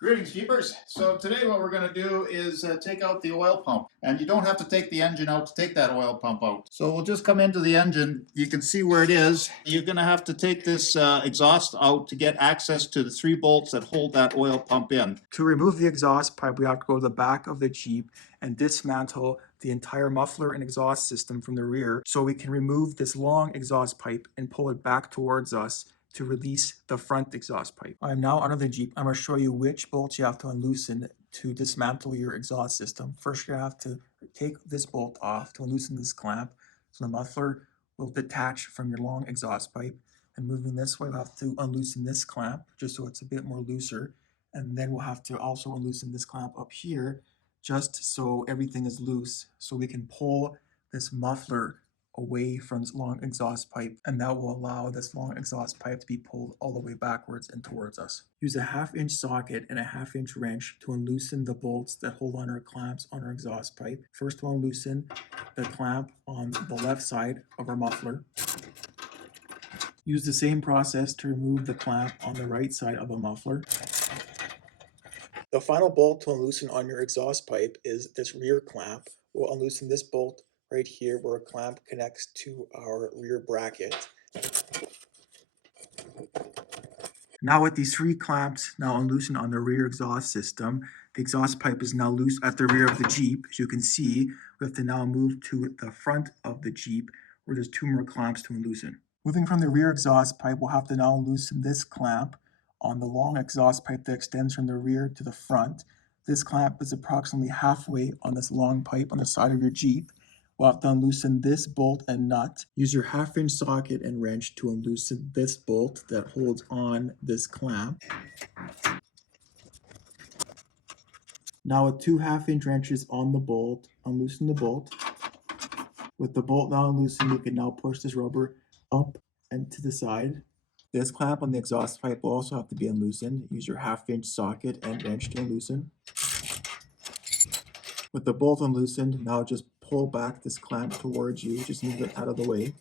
Greetings, Jeepers. So today what we're going to do is take out the oil pump. And you don't have to take the engine out to take that oil pump out. So we'll just come into the engine. You can see where it is. You're going to have to take this exhaust out to get access to the 3 bolts that hold that oil pump in. To remove the exhaust pipe, we have to go to the back of the Jeep and dismantle the entire muffler and exhaust system from the rear so we can remove this long exhaust pipe and pull it back towards us to release the front exhaust pipe. I'm now under the Jeep. I'm going to show you which bolts you have to unloosen to dismantle your exhaust system. First, you have to take this bolt off to unloosen this clamp so the muffler will detach from your long exhaust pipe. And moving this way, we'll have to unloosen this clamp just so it's a bit more looser. And then we'll have to also unloosen this clamp up here just so everything is loose so we can pull this muffler away from this long exhaust pipe, and that will allow this long exhaust pipe to be pulled all the way backwards and towards us. Use a 1/2-inch socket and a 1/2-inch wrench to unloosen the bolts that hold on our clamps on our exhaust pipe. First, we'll unloosen the clamp on the left side of our muffler. Use the same process to remove the clamp on the right side of the muffler. The final bolt to unloosen on your exhaust pipe is this rear clamp. We'll unloosen this bolt right here where a clamp connects to our rear bracket. Now with these 3 clamps now unloosened on the rear exhaust system, the exhaust pipe is now loose at the rear of the Jeep. As you can see, we have to now move to the front of the Jeep where there's 2 more clamps to unloosen. Moving from the rear exhaust pipe, we'll have to now loosen this clamp on the long exhaust pipe that extends from the rear to the front. This clamp is approximately halfway on this long pipe on the side of your Jeep. We'll have to unloosen this bolt and nut. Use your 1/2-inch socket and wrench to unloosen this bolt that holds on this clamp. Now with 2 1/2-inch wrenches on the bolt, unloosen the bolt. With the bolt now loosened, you can now push this rubber up and to the side. This clamp on the exhaust pipe will also have to be unloosened. Use your 1/2-inch socket and wrench to unloosen. With the bolt unloosened, now just pull back this clamp towards you. Just move it out of the way.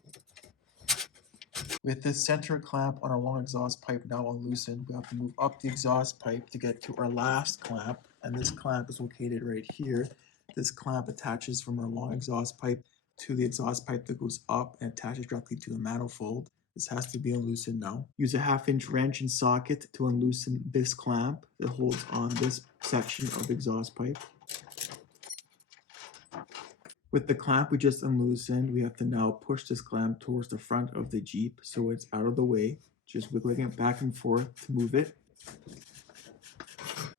With this center clamp on our long exhaust pipe now unloosened, we have to move up the exhaust pipe to get to our last clamp, and this clamp is located right here. This clamp attaches from our long exhaust pipe to the exhaust pipe that goes up and attaches directly to the manifold. This has to be unloosened now. Use a 1/2-inch wrench and socket to unloosen this clamp that holds on this section of the exhaust pipe. With the clamp we just unloosened, we have to now push this clamp towards the front of the Jeep so it's out of the way. Just wiggling it back and forth to move it.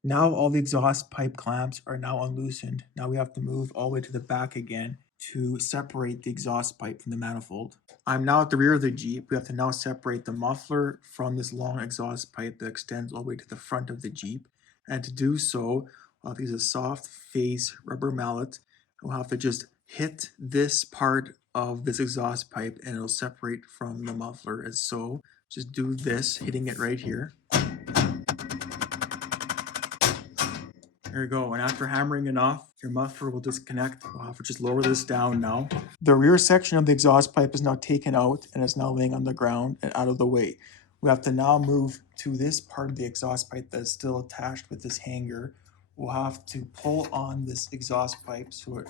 Now all the exhaust pipe clamps are now unloosened. Now we have to move all the way to the back again to separate the exhaust pipe from the manifold. I'm now at the rear of the Jeep. We have to now separate the muffler from this long exhaust pipe that extends all the way to the front of the Jeep. And to do so, I'll use a soft face rubber mallet. We'll have to just hit this part of this exhaust pipe and it'll separate from the muffler as so. Just do this, hitting it right here. There you go, and after hammering enough, your muffler will disconnect. We'll have to just lower this down now. The rear section of the exhaust pipe is now taken out and is now laying on the ground and out of the way. We have to now move to this part of the exhaust pipe that is still attached with this hanger. We'll have to pull on this exhaust pipe so it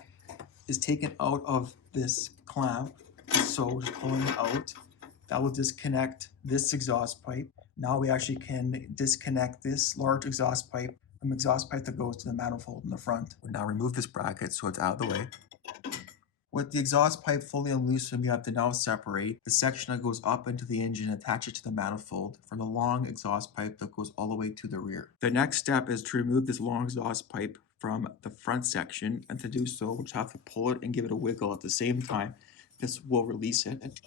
is taken out of this clamp. So just pulling it out, that will disconnect this exhaust pipe. Now we actually can disconnect this large exhaust pipe from the exhaust pipe that goes to the manifold in the front. We'll now remove this bracket so it's out of the way. With the exhaust pipe fully unloosened, we have to now separate the section that goes up into the engine and attach it to the manifold from the long exhaust pipe that goes all the way to the rear. The next step is to remove this long exhaust pipe from the front section, and to do so, we'll just have to pull it and give it a wiggle at the same time. This will release it.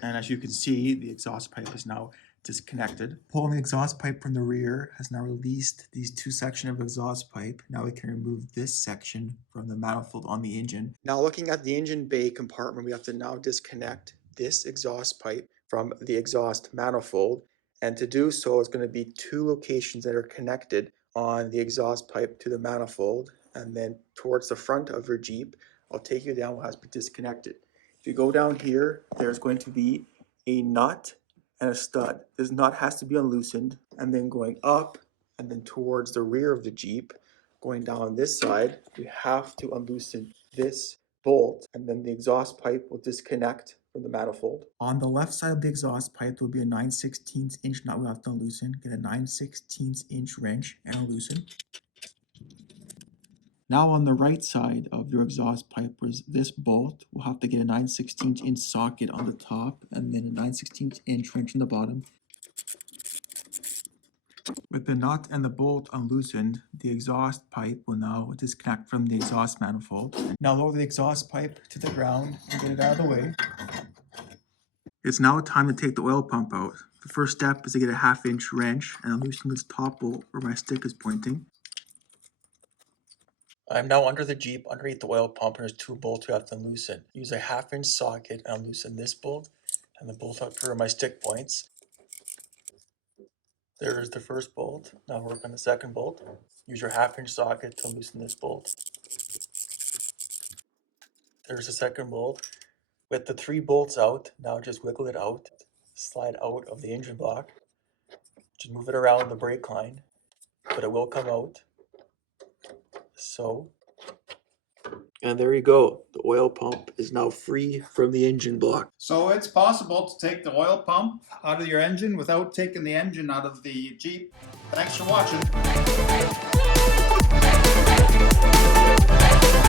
And as you can see, the exhaust pipe is now disconnected. Pulling the exhaust pipe from the rear has now released these 2 sections of exhaust pipe. Now we can remove this section from the manifold on the engine. Now looking at the engine bay compartment, we have to now disconnect this exhaust pipe from the exhaust manifold. And to do so, it's going to be 2 locations that are connected on the exhaust pipe to the manifold. And then towards the front of your Jeep, I'll take you down what has been disconnected. If you go down here, there's going to be a nut and a stud. This nut has to be unloosened, and then going up and then towards the rear of the Jeep, going down on this side, we have to unloosen this bolt, and then the exhaust pipe will disconnect from the manifold. On the left side of the exhaust pipe, there will be a 9/16 inch nut we have to unloosen. Get a 9/16 inch wrench and unloosen. Now on the right side of your exhaust pipe, where's this bolt, we'll have to get a 9/16 inch socket on the top and then a 9/16 inch wrench on the bottom. With the nut and the bolt unloosened, the exhaust pipe will now disconnect from the exhaust manifold. Now lower the exhaust pipe to the ground and get it out of the way. It's now time to take the oil pump out. The first step is to get a 1/2 inch wrench and unloosen this top bolt where my stick is pointing. I'm now under the Jeep underneath the oil pump, and there's 2 bolts we have to unloosen. Use a 1/2 inch socket and unloosen this bolt and the bolt up where my stick points. There's the first bolt. Now work on the second bolt. Use your 1/2 inch socket to loosen this bolt. There's the second bolt. With the 3 bolts out, now just wiggle it out. Slide out of the engine block. Just move it around the brake line, but it will come out. So. And there you go. The oil pump is now free from the engine block. So it's possible to take the oil pump out of your engine without taking the engine out of the Jeep. Thanks for watching.